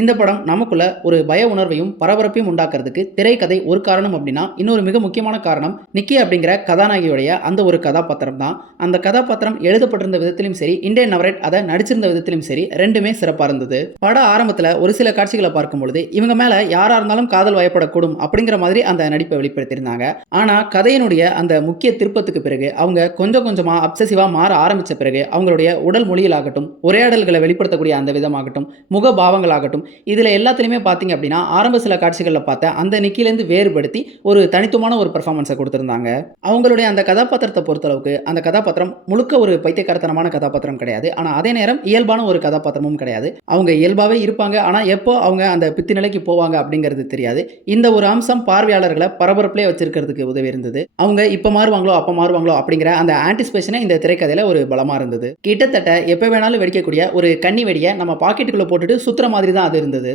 இந்த படம் நமக்குள்ள ஒரு பய உணர்வையும் பரபரப்பையும் உண்டாக்குறதுக்கு திரைக்கதை ஒரு காரணம் அப்படின்னா, இன்னொரு மிக முக்கியமான காரணம் நிக்கி அப்படிங்கிற கதாநாயகியுடைய அந்த ஒரு கதாபாத்திரம் தான். அந்த கதாபாத்திரம் எழுதப்பட்டிருந்த விதத்திலும் சரி, இந்தியன் நவரேட் அதை நடிச்சிருந்த விதத்திலும் சரி, 2மே சிறப்பா இருந்தது. பட ஆரம்பத்துல ஒரு சில காட்சிகளை பார்க்கும்பொழுது, இவங்க மேல யாரா இருந்தாலும் காதல் வயப்படக்கூடும் அப்படிங்கிற மாதிரி அந்த நடிப்பை வெளிப்படுத்தியிருந்தாங்க. ஆனா கதையினுடைய அந்த முக்கிய திருப்பத்துக்கு பிறகு அவங்க கொஞ்சம் கொஞ்சமா அப்சசிவா மாற ஆரம்பிச்ச பிறகு அவங்களுடைய உடல் மொழியிலாகட்டும், உரையாடல்களை வெளிப்படுத்தக்கூடிய அந்த விதமாகட்டும், முக பாவங்களாகட்டும், இதுல எல்லாத்துலயுமே பார்த்தீங்க அப்படின்னா, ஆரம்ப சில காட்சிகள்ல பார்த்த அந்த நிக்கிலேருந்து வேறுபடுத்தி ஒரு தனித்துவமான ஒரு பெர்ஃபார்மன்ஸ குடுத்திருந்தாங்க. அவங்களுடைய அந்த கதாபாத்திரத்த பொறுத்தளவுக்கு, அந்த கதாபாத்திரம் முழுக்க ஒரு பைத்தியக்காரத்தனமான கதாபாத்திரம் கிடையாது. ஆனா அதே நேரம் இயல்பான ஒரு கதாபாத்திரமும் கிடையாது. அவங்க இயல்பாவே இருப்பாங்க. ஆனா எப்போ அவங்க அந்த பித்து நிலைக்கு போவாங்க அப்படிங்கிறது தெரியாது. இந்த ஒரு அம்சம் பார்வையாளர்கள பரபரப்பிலே வச்சிருக்கிறதுக்கு உதவி இருந்தது. அவங்க இப்ப மாறுவாங்களோ, அப்ப மாறுவாங்களோ அப்படிங்கிற அந்த ஆன்டிசிபேஷனே இந்த திரைக்கதையில ஒரு பலமா இருந்தது. கிட்டத்தட்ட எப்ப வேணாலும் வெடிக்கக்கூடிய ஒரு கன்னி வெடிய நம்ம பாக்கெட்டுக்குள்ள போட்டுட்டு சுத்துற மாதிரி தான் அது இருந்தது.